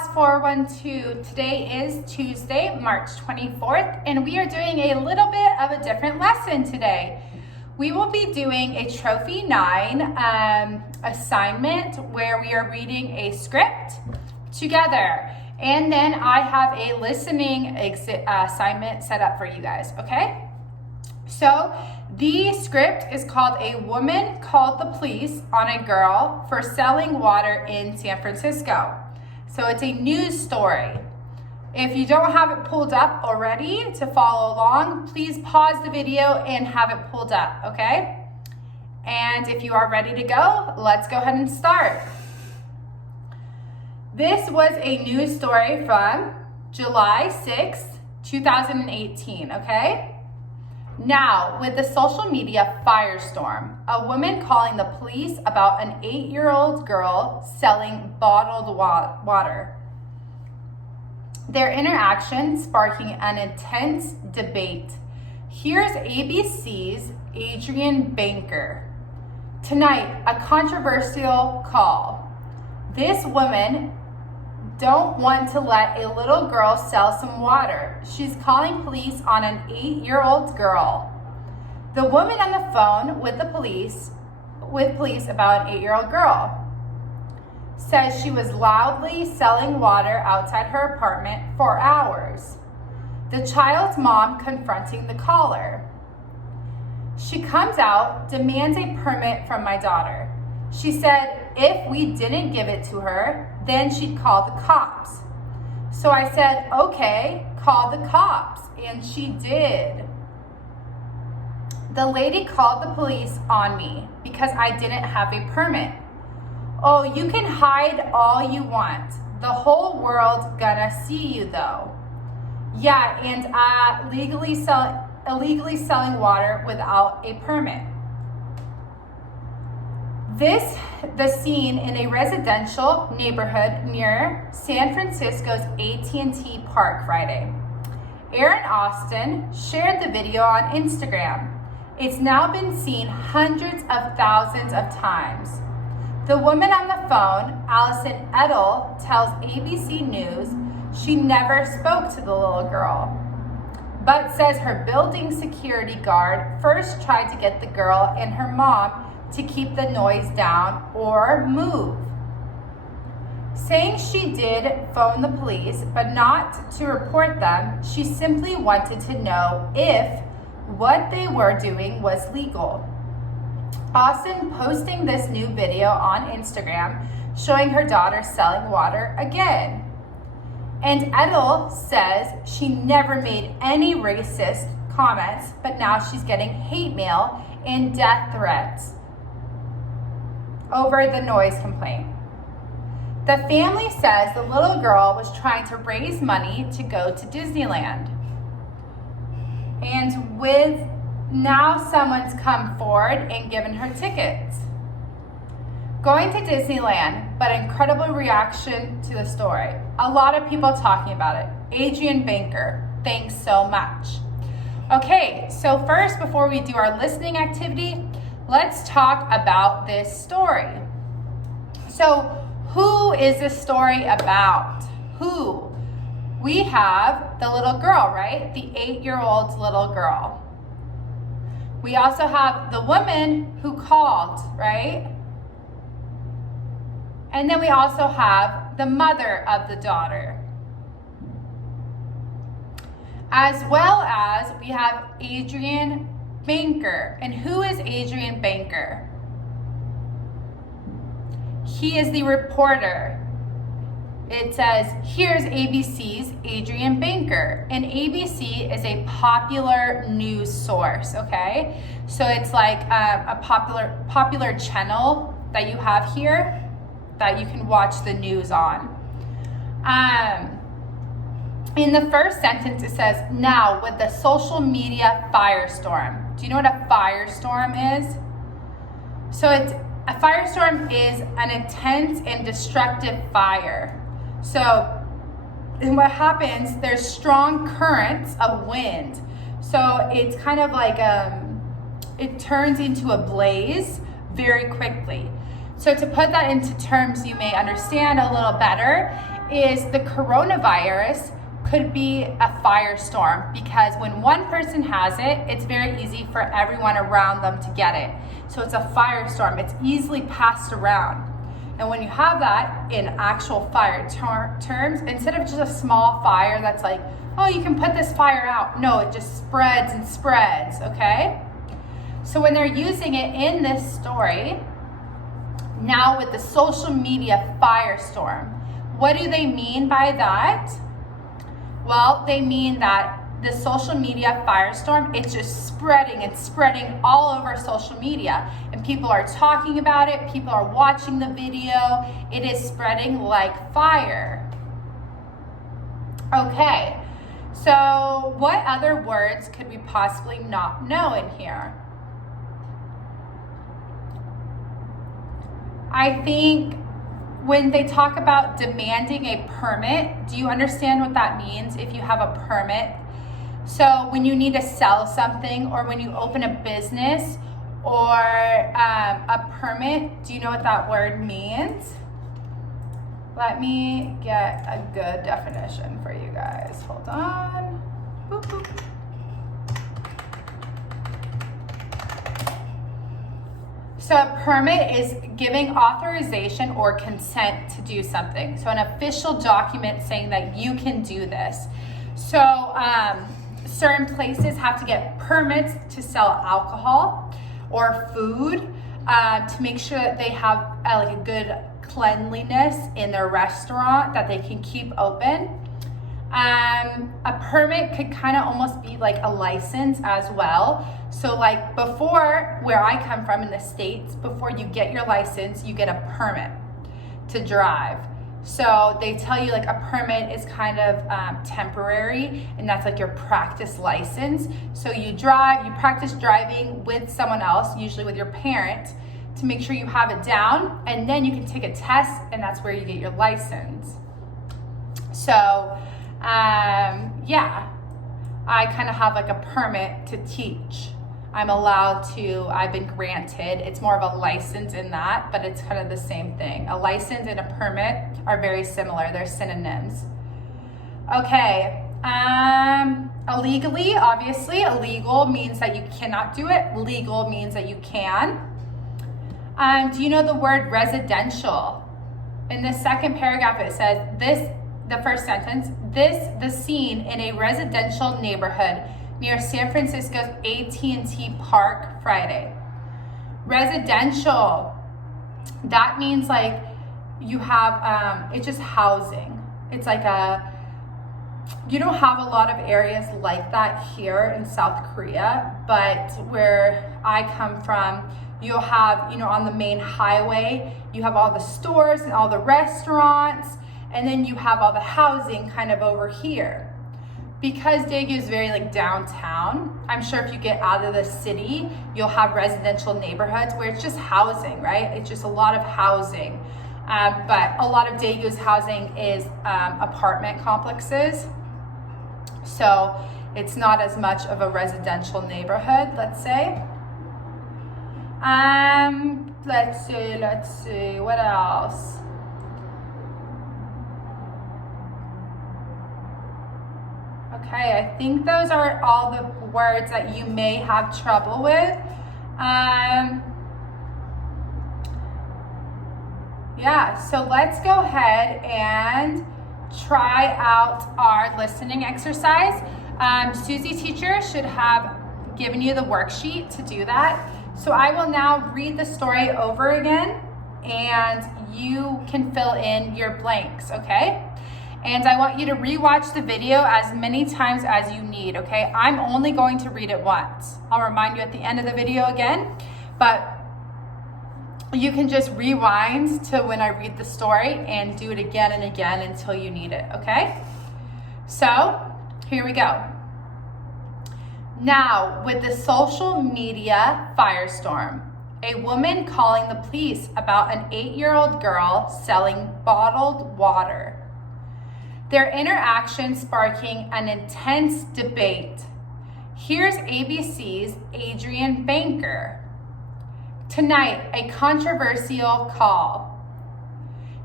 Class 412. Today is Tuesday, March 24th, and we are doing a little bit of a different lesson today. We will be doing a Trophy 9 assignment where we are reading a script together. And then I have a listening assignment set up for you guys, okay? So the script is called A Woman Called the Police on a Girl for Selling Water in San Francisco. So it's a news story. If you don't have it pulled up already to follow along, please pause the video and have it pulled up, okay? And if you are ready to go, let's go ahead and start. This was a news story from July 6th, 2018, okay? Now, with the social media firestorm, a woman calling the police about an 8-year-old girl selling bottled water. Their interaction sparking an intense debate. Here's ABC's Adrienne Banker. Tonight, a controversial call. This woman don't want to let a little girl sell some water. She's calling police on an 8-year-old girl. The woman on the phone with police about an 8-year-old girl says she was loudly selling water outside her apartment for hours. The child's mom confronting the caller. She comes out, demands a permit from my daughter. She said if we didn't give it to her, then she'd call the cops. So I said, okay, call the cops, and she did. The lady called the police on me because I didn't have a permit. Oh, you can hide all you want. The whole world's gonna see you though. Yeah, and illegally selling water without a permit. The scene in a residential neighborhood near San Francisco's AT&T Park Friday. Aaron Austin shared the video on Instagram. It's now been seen hundreds of thousands of times. The woman on the phone, Allison Edel, tells ABC News she never spoke to the little girl, but says her building security guard first tried to get the girl and her mom to keep the noise down or move. Saying she did phone the police, but not to report them, she simply wanted to know if what they were doing was legal. Austin posting this new video on Instagram showing her daughter selling water again. And Edel says she never made any racist comments, but now she's getting hate mail and death threats over the noise complaint. The family says the little girl was trying to raise money to go to Disneyland. And with now someone's come forward and given her tickets. Going to Disneyland, but incredible reaction to the story. A lot of people talking about it. Adrienne Banker, thanks so much. Okay, so first, before we do our listening activity, let's talk about this story. So, who is this story about? Who? We have the little girl, right? The 8-year-old little girl. We also have the woman who called, right? And then we also have the mother of the daughter. As well as we have Adrienne Banker. And who is Adrienne Banker? He is the reporter. It says, here's ABC's Adrienne Banker. And ABC is a popular news source, okay? So it's like a popular channel that you have here that you can watch the news on. In the first sentence, it says, now with the social media firestorm. Do you know what a firestorm is? So a firestorm is an intense and destructive fire. So and what happens, there's strong currents of wind. So it's kind of like, it turns into a blaze very quickly. So to put that into terms you may understand a little better is the coronavirus could be a firestorm, because when one person has it, it's very easy for everyone around them to get it. So it's a firestorm. It's easily passed around. And when you have that in actual fire terms, instead of just a small fire that's like, oh, you can put this fire out. No, it just spreads and spreads, okay? So when they're using it in this story, now with the social media firestorm, what do they mean by that? Well, they mean that the social media firestorm, it's just spreading and spreading all over social media. And people are talking about it, people are watching the video. It is spreading like fire. Okay, so what other words could we possibly not know in here? I think when they talk about demanding a permit, do you understand what that means if you have a permit? So when you need to sell something, or when you open a business, or a permit, do you know what that word means? Let me get a good definition for you guys. Hold on. Boop, boop. So a permit is giving authorization or consent to do something. So an official document saying that you can do this. So certain places have to get permits to sell alcohol or food to make sure that they have like a good cleanliness in their restaurant that they can keep open. A permit could kind of almost be like a license as well. So like before, where I come from in the States, before you get your license, you get a permit to drive. So they tell you like a permit is kind of temporary, and that's like your practice license. So you drive, you practice driving with someone else, usually with your parent, to make sure you have it down, and then you can take a test, and that's where you get your license. So yeah, I kind of have like a permit to teach. I've been granted. It's more of a license in that, but it's kind of the same thing. A license and a permit are very similar. They're synonyms. Okay, illegally, obviously, illegal means that you cannot do it. Legal means that you can. Do you know the word residential? In the second paragraph, it says the first sentence, the scene in a residential neighborhood near San Francisco's AT&T Park Friday. Residential, that means like you have, it's just housing. It's like you don't have a lot of areas like that here in South Korea, but where I come from, you'll have, on the main highway, you have all the stores and all the restaurants, and then you have all the housing kind of over here. Because Daegu is very like downtown, I'm sure if you get out of the city, you'll have residential neighborhoods where it's just housing, right? It's just a lot of housing. But a lot of Daegu's housing is apartment complexes. So it's not as much of a residential neighborhood, let's say. Let's see, what else? Okay, I think those are all the words that you may have trouble with. Yeah, so let's go ahead and try out our listening exercise. Susie teacher should have given you the worksheet to do that. So I will now read the story over again, and you can fill in your blanks, okay? And I want you to rewatch the video as many times as you need, okay? I'm only going to read it once. I'll remind you at the end of the video again, but you can just rewind to when I read the story and do it again and again until you need it, okay? So, here we go. Now, with the social media firestorm, a woman calling the police about an 8-year-old girl selling bottled water. Their interaction sparking an intense debate. Here's ABC's Adrian Banker. Tonight, a controversial call.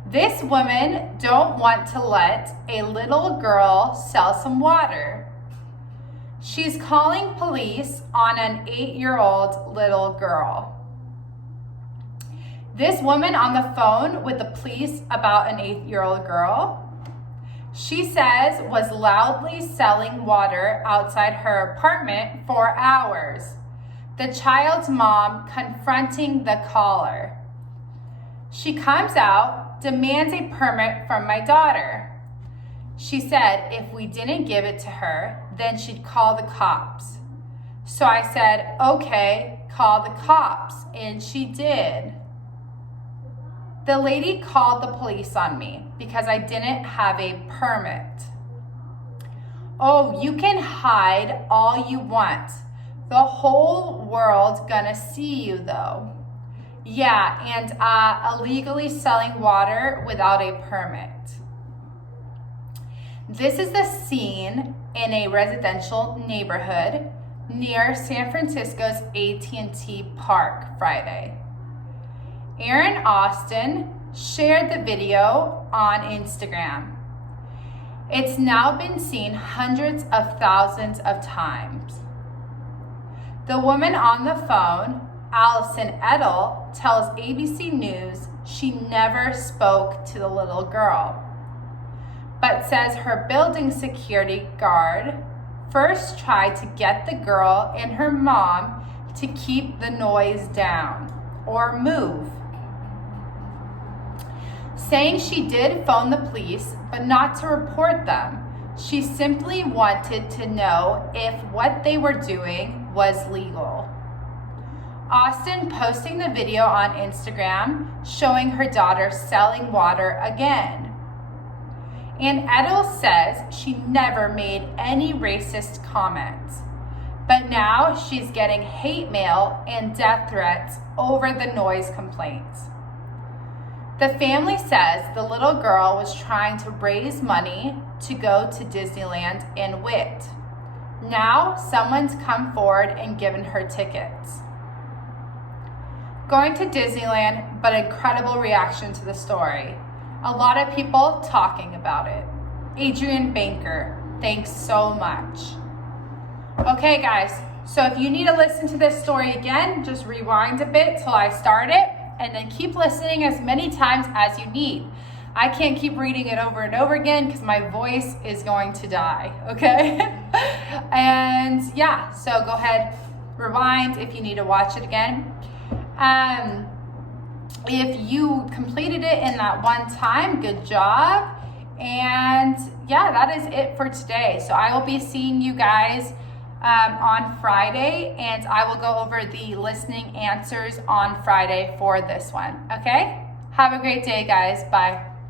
This woman don't want to let a little girl sell some water. She's calling police on an 8-year-old little girl. This woman on the phone with the police about an 8-year-old girl, she says was loudly selling water outside her apartment for hours. The child's mom confronting the caller. She comes out, demands a permit from my daughter. She said if we didn't give it to her, then she'd call the cops. So I said, okay, call the cops, and she did. The lady called the police on me because I didn't have a permit. Oh, you can hide all you want. The whole world's gonna see you though. Yeah, and illegally selling water without a permit. This is the scene in a residential neighborhood near San Francisco's AT&T Park Friday. Aaron Austin shared the video on Instagram. It's now been seen hundreds of thousands of times. The woman on the phone, Allison Edel, tells ABC News she never spoke to the little girl, but says her building security guard first tried to get the girl and her mom to keep the noise down or move, saying she did phone the police, but not to report them. She simply wanted to know if what they were doing was legal. Austin posting the video on Instagram showing her daughter selling water again. And Edel says she never made any racist comments, but now she's getting hate mail and death threats over the noise complaints. The family says the little girl was trying to raise money to go to Disneyland in Whit. Now someone's come forward and given her tickets. Going to Disneyland, but incredible reaction to the story. A lot of people talking about it. Adrian Banker, thanks so much. Okay guys, so if you need to listen to this story again, just rewind a bit till I start it, and then keep listening as many times as you need. I can't keep reading it over and over again because my voice is going to die, okay? And yeah, so go ahead, rewind if you need to watch it again. If you completed it in that one time, good job. And yeah, that is it for today. So I will be seeing you guys on Friday, and I will go over the listening answers on Friday for this one. Okay? Have a great day, guys. Bye.